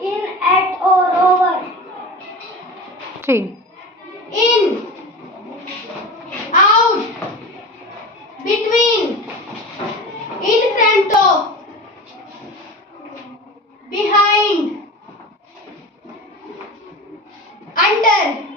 in, at, or over. 3. In, out, between, in front of, behind, under,